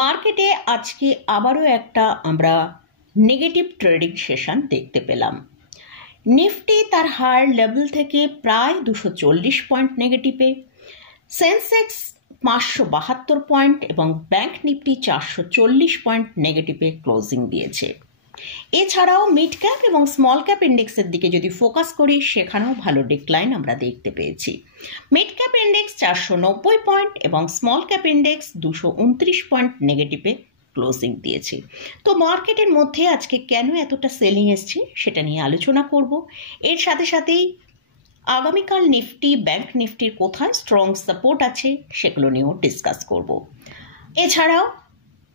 মার্কেটে আজকে আবারও একটা আমরা নেগেটিভ ট্রেডিং সেশন দেখতে পেলাম। নিফটি তার হায়ার লেভেল থেকে প্রায় 240 পয়েন্ট নেগেটিভে, সেন্সেক্স 572 পয়েন্ট এবং ব্যাংক নিফটি 440 পয়েন্ট নেগেটিভে ক্লোজিং দিয়েছে। এছাড়াও মিড ক্যাপ এবং স্মল ক্যাপ ইন্ডেক্সের দিকে যদি ফোকাস করি সেখানেও ভালো ডিক্লাইন আমরা দেখতে পেয়েছি। মিড ক্যাপ ইন্ডেক্স 490 পয়েন্ট এবং স্মল ক্যাপ ইন্ডেক্স 229 পয়েন্ট নেগেটিভে ক্লোজিং দিয়েছে। তো মার্কেটের মধ্যে আজকে কেন এতটা সেলিং এসছে সেটা নিয়ে আলোচনা করব। এর সাথে সাথেই আগামীকাল নিফটি ব্যাংক নিফটির কোথায় স্ট্রং সাপোর্ট আছে সেগুলো নিয়েও ডিসকাস করব। এছাড়াও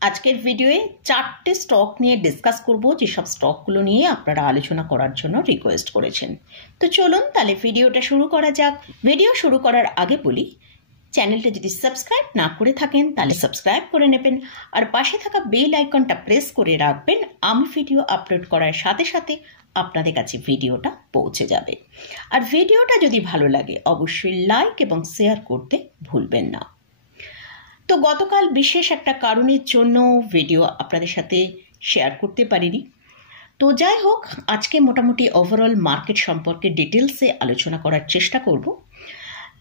আজকের ভিডিওয়ে 4টে স্টক নিয়ে ডিসকাস করব, যেসব স্টকগুলো নিয়ে আপনারা আলোচনা করার জন্য রিকোয়েস্ট করেছেন। তো চলুন তাহলে ভিডিওটা শুরু করা যাক। ভিডিও শুরু করার আগে বলি, চ্যানেলটা যদি সাবস্ক্রাইব না করে থাকেন তাহলে সাবস্ক্রাইব করে নেবেন, আর পাশে থাকা বেল আইকনটা প্রেস করে রাখবেন। আমি ভিডিও আপলোড করার সাথে সাথে আপনাদের কাছে ভিডিওটা পৌঁছে যাবে। আর ভিডিওটা যদি ভালো লাগে অবশ্যই লাইক এবং শেয়ার করতে ভুলবেন না। তো গতকাল বিশেষ একটা কারণের জন্য ভিডিও আপনাদের সাথে শেয়ার করতে পারিনি। তো যাই হোক, আজকে মোটামুটি ওভারঅল মার্কেট সম্পর্কে ডিটেলসে আলোচনা করার চেষ্টা করব।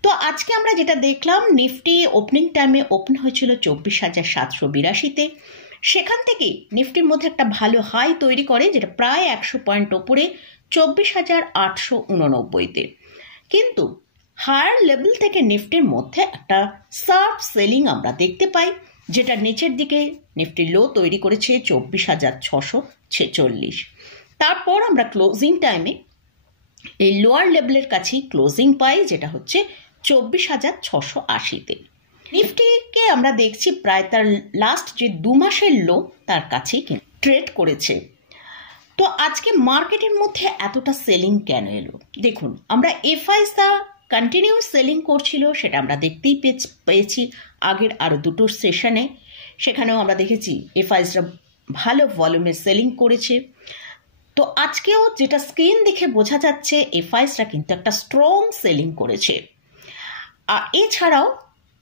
তো আজকে আমরা যেটা দেখলাম, নিফটি ওপেনিং টাইমে ওপেন হয়েছিল 24,782-তে। সেখান থেকে নিফটির মধ্যে একটা ভালো হাই তৈরি করে, যেটা প্রায় 100 পয়েন্ট ওপরে 24,889-তে। কিন্তু হায়ার লেভেল থেকে নিফটির মধ্যে একটা শার্প সেলিং আমরা দেখতে পাই, যেটা নিচের দিকে নিফটি লো তৈরি করেছে 24,646। তারপর আমরা ক্লোজিং টাইমে এই লোয়ার লেভেলের কাছেই ক্লোজিং পাই, যেটা হচ্ছে 24,680-তে। নিফটিকে আমরা দেখছি প্রায় তার লাস্ট যে 2 মাসের লো তার কাছেই ট্রেড করেছে। তো আজকে মার্কেটের মধ্যে এতটা সেলিং কেন এলো? দেখুন, আমরা এফআইসা কন্টিনিউয়াস সেলিং করছিল, সেটা আমরা দেখতেই পেয়েছি আগের আরও 2টো সেশনে। সেখানেও আমরা দেখেছি এফআইসরা ভালো ভলিউমে সেলিং করেছে। তো আজকেও যেটা স্ক্রিন দেখে বোঝা যাচ্ছে, এফআইসরা কিন্তু একটা স্ট্রং সেলিং করেছে। আর এছাড়াও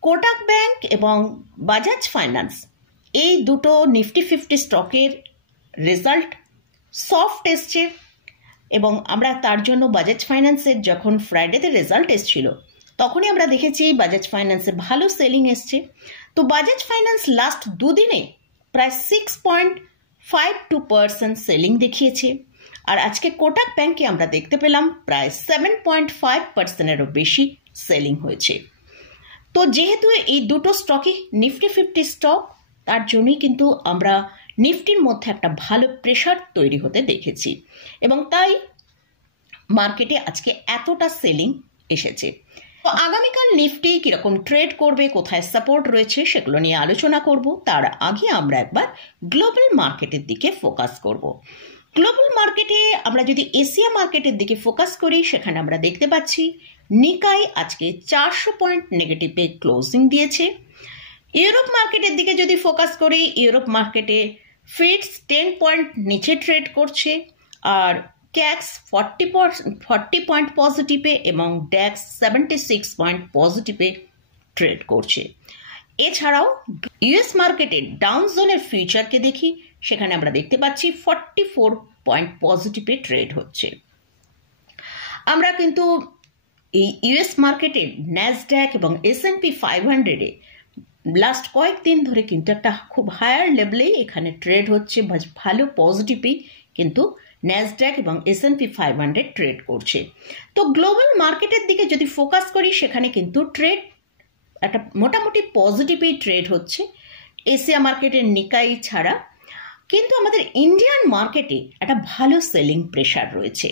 কোটাক ব্যাংক এবং বাজাজ ফাইন্যান্স, এই দুটো নিফটি 50 স্টকের রেজাল্ট সফট এসছে, এবং আমরা তার জন্য বাজাজ ফাইন্যান্সের যখন ফ্রাইডেতে রেজাল্ট এসেছিল তখনই আমরা দেখেছি বাজাজ ফাইন্যান্সে ভালো সেলিং এসছে। তো বাজাজ ফাইন্যান্স লাস্ট 2 দিনে প্রায় 6.52% সেলিং দেখিয়েছে। আর আজকে কোটাক ব্যাংকে আমরা দেখতে পেলাম প্রায় 7.5%-এরও বেশি সেলিং হয়েছে। তো যেহেতু এই দুটো স্টকই নিফটি 50 স্টক, তার জন্যই কিন্তু আমরা নিফটির মধ্যে একটা ভালো প্রেশার তৈরি হতে দেখেছি, এবং তাই মার্কেটে আজকে এতটা সেলিং এসেছে। তো আগামীকাল নিফটি কিরকম ট্রেড করবে, কোথায় সাপোর্ট রয়েছে সেগুলো নিয়ে আলোচনা করব। তার আগে আমরা একবার গ্লোবাল মার্কেটের দিকে ফোকাস করব। গ্লোবাল মার্কেটে আমরা যদি এশিয়া মার্কেটের দিকে ফোকাস করি, সেখানে আমরা দেখতে পাচ্ছি নিকাই আজকে 400 পয়েন্ট নেগেটিভে ক্লোজিং দিয়েছে। ইউরোপ মার্কেটের দিকে যদি ফোকাস করি, ইউরোপ মার্কেটে ফিটস 10 পয়েন্ট নিচে ট্রেড করছে, আর ক্যাক্স 40 পয়েন্ট পজিটিভে এবং ড্যাক্স 76 পয়েন্ট পজিটিভে ট্রেড করছে। এছাড়াও ইউএস মার্কেটে ডাউন জোনের ফিউচারকে দেখি, সেখানে আমরা দেখতে পাচ্ছি 44 পয়েন্ট পজিটিভে ট্রেড হচ্ছে। আমরা কিন্তু এই ইউএস মার্কেটে ন্যাসড্যাক এবং S&P 500-এ লাস্ট কয়েকদিন ধরে কিন্তু একটা খুব হায়ার লেভেলেই এখানে ট্রেড হচ্ছে, ভালো পজিটিভই কিন্তু ন্যাসড্যাক এবং S&P 500 ট্রেড করছে। তো গ্লোবাল মার্কেটের দিকে যদি ফোকাস করি, সেখানে কিন্তু ট্রেড একটা মোটামুটি পজিটিভই ট্রেড হচ্ছে এশিয়া মার্কেটের নিকাই ছাড়া। কিন্তু আমাদের ইন্ডিয়ান মার্কেটে একটা ভালো সেলিং প্রেশার রয়েছে।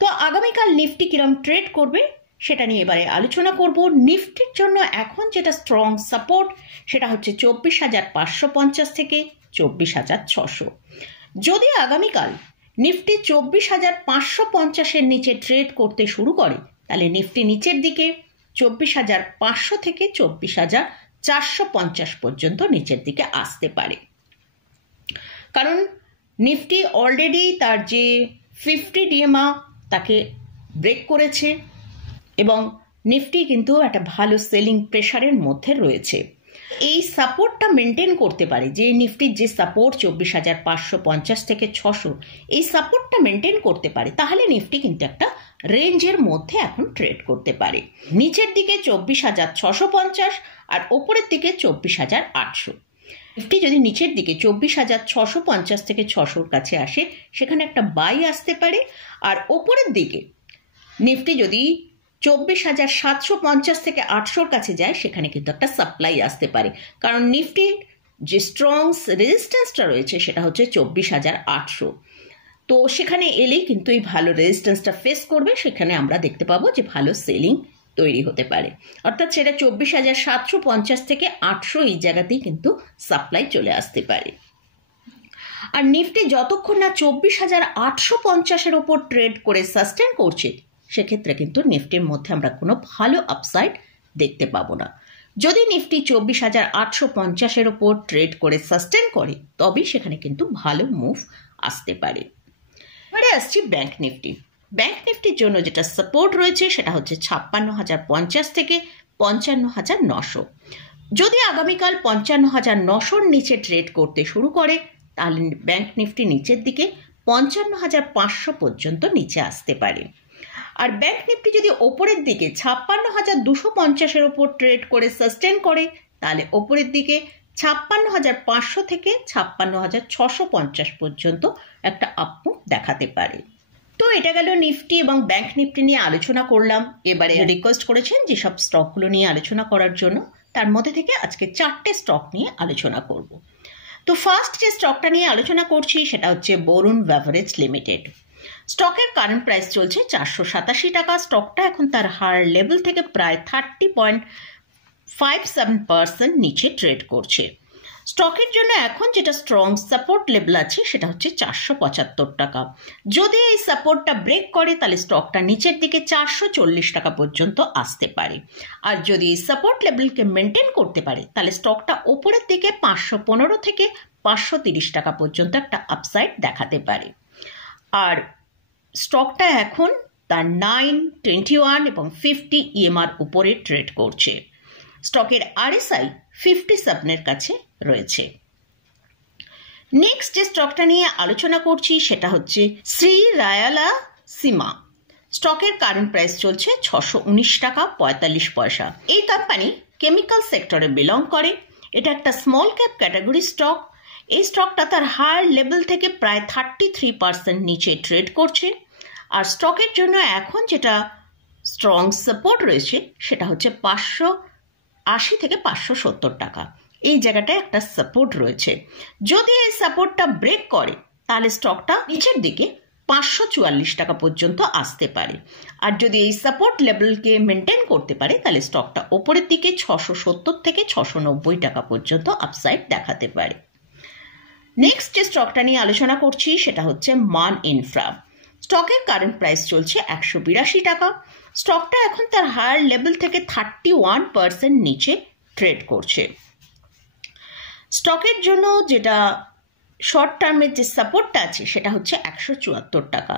তো আগামীকাল নিফটি কিরম ট্রেড করবে সেটা নিয়ে এবারে আলোচনা করব। নিফটির জন্য এখন যেটা স্ট্রং সাপোর্ট, সেটা হচ্ছে 24,550 থেকে 24,600। যদি আগামীকাল নিফটি 24,550-এর নিচে ট্রেড করতে শুরু করে, তাহলে নিফটি নিচের দিকে 24,500 থেকে 24,450 পর্যন্ত নিচের দিকে আসতে পারে। কারণ নিফটি অলরেডি তার যে 50 ডিএমএ তাকে ব্রেক করেছে, এবং নিফটি কিন্তু একটা ভালো সেলিং প্রেশারের মধ্যে রয়েছে। এই সাপোর্টটা মেনটেন করতে পারে, যে নিফটির যে সাপোর্ট 24,550 থেকে 600, এই সাপোর্টটা মেনটেন করতে পারে, তাহলে নিফটি কিন্তু একটা রেঞ্জের মধ্যে এখন ট্রেড করতে পারে। নিচের দিকে 24,650 আর ওপরের দিকে 24,800। নিফটি যদি নিচের দিকে 24,650 থেকে 600 কাছে আসে, সেখানে একটা বাই আসতে পারে। আর ওপরের দিকে নিফটি যদি 24,750 থেকে 800 কাছে যায়, সেখানে কিন্তু একটা সাপ্লাই আসতে পারে, কারণ নিফটির যে স্ট্রং রেজিস্ট্যান্সটা রয়েছে সেটা হচ্ছে 24,800। তো সেখানে এলেই কিন্তু এই ভালো রেজিস্ট্যান্সটা ফেস করবে, সেখানে আমরা দেখতে পাবো যে ভালো সেলিং তৈরি হতে পারে। অর্থাৎ সেটা 24,750 থেকে 800 এই জায়গাতেই কিন্তু সাপ্লাই চলে আসতে পারে। আর নিফটি যতক্ষণ না 24,850-এর ওপর ট্রেড করে সাস্টেন করছে, সেক্ষেত্রে কিন্তু নিফটির মধ্যে আমরা কোনো ভালো আপসাইড দেখতে পাবো না। যদি নিফটি 24,850-এর ওপর ট্রেড করে সাস্টেন করে, তবেই সেখানে কিন্তু ভালো মুভ আসতে পারে। এবারে আসছি ব্যাংক নিফটি। ব্যাংক নিফটির জন্য যেটা সাপোর্ট রয়েছে সেটা হচ্ছে 56,050 থেকে 55,900। যদি আগামীকাল 55,900-র নিচে ট্রেড করতে শুরু করে, তাহলে ব্যাংক নিফটি নিচের দিকে 55,500 পর্যন্ত নিচে আসতে পারে। আর ব্যাংক নিফটি যদি ওপরের দিকে 56,250-এর ওপর ট্রেড করে সাস্টেন করে, তাহলে ওপরের দিকে 56,500 থেকে 56,650 পর্যন্ত একটা আপমুভ দেখাতে পারে। তো এটা গেল নিফটি এবং ব্যাংক নিফটি নিয়ে আলোচনা করলাম। এবারে রিকোয়েস্ট করেছেন যেসব স্টকগুলো নিয়ে আলোচনা করার জন্য, তার মধ্যে থেকে আজকে 4টে স্টক নিয়ে আলোচনা করব। তো ফার্স্ট যে স্টকটা নিয়ে আলোচনা করছি সেটা হচ্ছে বরুণ বেভারেজ লিমিটেড। স্টকের কারেন্ট প্রাইস চলছে 487 টাকা। স্টকটা এখন তার হায়ার লেভেল থেকে প্রায় 30.57% নিচে ট্রেড করছে। স্টকের জন্য এখন যেটা স্ট্রং সাপোর্ট লেভেল আছে সেটা হচ্ছে 475 টাকা। যদি এই সাপোর্টটা ব্রেক করে, তাহলে স্টকটা নিচের দিকে 440 টাকা পর্যন্ত আসতে পারে। আর যদি এই সাপোর্ট লেভেলকে মেনটেন করতে পারে, তাহলে স্টকটা ওপরের দিকে 515 থেকে 530 টাকা পর্যন্ত একটা আপসাইড দেখাতে পারে। আর স্টকটা এখন তার 9, 21 এবং 50 EMR উপরে ট্রেড করছে। স্টকের RSI 57-এর কাছে রয়েছে। নেক্সট যে স্টকটা নিয়ে আলোচনা করছি সেটা হচ্ছে শ্রী রায়ালা সীমা। স্টকের কারেন্ট প্রাইস চলছে 619 টাকা 45 পয়সা। এই কোম্পানি কেমিক্যাল সেক্টরে বিলং করে। এটা একটা স্মল ক্যাপ ক্যাটাগরি স্টক। এই স্টকটা তার হায়ার লেভেল থেকে প্রায় 33% নিচে ট্রেড করছে। আর স্টকের জন্য এখন যেটা স্ট্রং সাপোর্ট রয়েছে সেটা হচ্ছে 580 থেকে 570 টাকা। এই জায়গাটায় একটা সাপোর্ট রয়েছে। যদি এই সাপোর্টটা ব্রেক করে, তাহলে স্টকটা নিচের দিকে 544 টাকা পর্যন্ত আসতে পারে। আর যদি এই সাপোর্ট লেভেলকে মেনটেন করতে পারে, তাহলে স্টকটা ওপরের দিকে 670 থেকে 690 টাকা পর্যন্ত আপসাইড দেখাতে পারে। নেক্সট যে স্টকটা নিয়ে আলোচনা করছি সেটা হচ্ছে মান ইনফ্রা। স্টকের কারেন্ট প্রাইস চলছে 182 টাকা। স্টকটা এখন তার হায়ার লেভেল থেকে 31% নিচে ট্রেড করছে। স্টকের জন্য যেটা শর্ট টার্মের যে সাপোর্টটা আছে সেটা হচ্ছে 174 টাকা।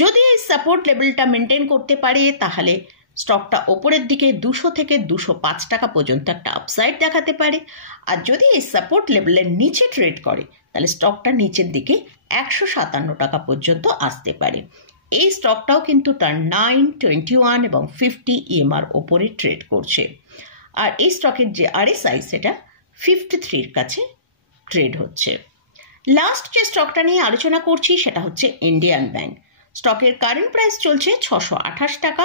যদি এই সাপোর্ট লেভেলটা মেনটেন করতে পারে, তাহলে স্টকটা ওপরের দিকে 200 থেকে 205 টাকা পর্যন্ত একটা আপসাইড দেখাতে পারে। আর যদি এই সাপোর্ট লেভেলের নিচে ট্রেড করে, তাহলে স্টকটা নিচের দিকে 157 টাকা পর্যন্ত আসতে পারে। এই স্টকটাও কিন্তু তার 9, 21 এবং 50 EMR ওপরে ট্রেড করছে। আর এই স্টকের যে RSI সেটা 53-এর কাছে ট্রেড হচ্ছে। লাস্ট যে স্টকটা নিয়ে আলোচনা করছি সেটা হচ্ছে ইন্ডিয়ান ব্যাংক। স্টকের কারেন্ট প্রাইস চলছে 628 টাকা।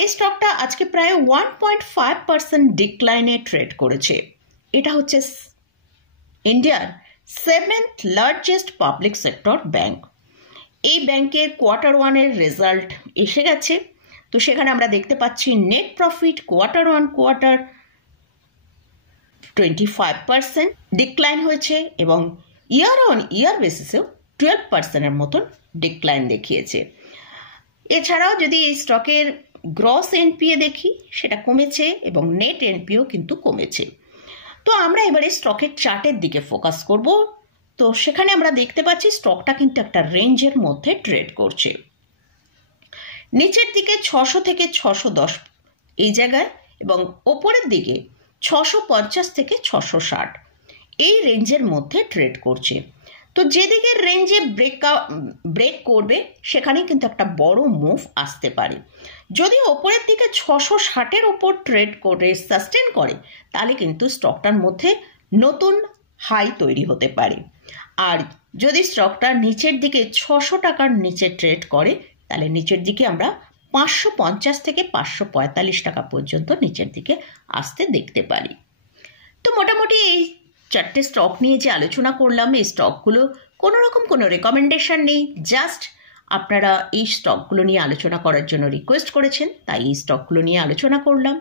এই স্টকটা আজকে প্রায় 1.5% ডিক্লাইনে ট্রেড করেছে। এটা হচ্ছে ইন্ডিয়ার 7th largest public sector bank. এই ব্যাংকের Q1-এর রেজাল্ট এসে গেছে। তো সেখানে আমরা দেখতে পাচ্ছি নেট প্রফিট Q1 25% ডিক্লাইন হয়েছে এবং ইয়ার অন ইয়ার বেসিসেও 12%-এর মতন ডিক্লাইন দেখিয়েছে। এছাড়াও যদি এই স্টকের গ্রস NPA দেখি, সেটা কমেছে এবং নেট NPA কিন্তু কমেছে। তো আমরা এবারে স্টকের চার্টের দিকে ফোকাস করব। তো সেখানে আমরা দেখতে পাচ্ছি স্টকটা কিন্তু একটা রেঞ্জের মধ্যে ট্রেড করছে। নিচের দিকে 600 থেকে 610 এই জায়গায় এবং ওপরের দিকে 650 থেকে 660 এই রেঞ্জের মধ্যে ট্রেড করছে। তো যেদিকে রেঞ্জে ব্রেক করবে সেখানেই কিন্তু একটা বড় মুভ আসতে পারে। যদি ওপরের দিকে 660-এর ওপর ট্রেড করে সাস্টেন করে তাহলে কিন্তু স্টকটার মধ্যে নতুন হাই তৈরি হতে পারে। আর যদি স্টকটা নিচের দিকে 600 টাকার নিচে ট্রেড করে তাহলে নিচের দিকে আমরা 550 থেকে 545 টাকা পর্যন্ত নিচের দিকে আসতে দেখতে পারি। তো মোটামুটি এই 4টে স্টক নিয়ে যে আলোচনা করলাম, এই স্টকগুলো কোনো রকম কোনো রেকমেন্ডেশন নেই, জাস্ট আপনারা এই স্টকগুলো নিয়ে আলোচনা করার জন্য রিকোয়েস্ট করেছেন, তাই এই স্টকগুলো নিয়ে আলোচনা করলাম।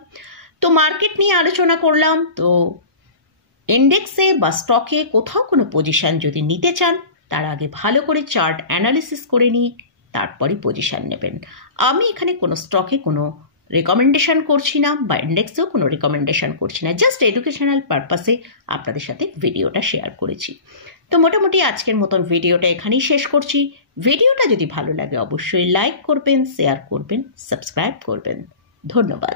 তো মার্কেট নিয়ে আলোচনা করলাম। তো ইন্ডেক্সে বা স্টকে কোথাও কোনো পজিশান যদি নিতে চান তার আগে ভালো করে চার্ট অ্যানালিসিস করে নিয়ে তারপরে পজিশান নেবেন। আমি এখানে কোনো স্টকে কোনো রেকমেন্ডেশন করছি না বা ইন্ডেক্সেও কোনো রেকমেন্ডেশন করছি না, জাস্ট এডুকেশনাল পারপাসে আপনাদের সাথে ভিডিওটা শেয়ার করেছি। তো মোটামুটি আজকের মতন ভিডিওটা এখানেই শেষ করছি। ভিডিওটা যদি ভালো লাগে অবশ্যই লাইক করবেন, শেয়ার করবেন, সাবস্ক্রাইব করবেন। ধন্যবাদ।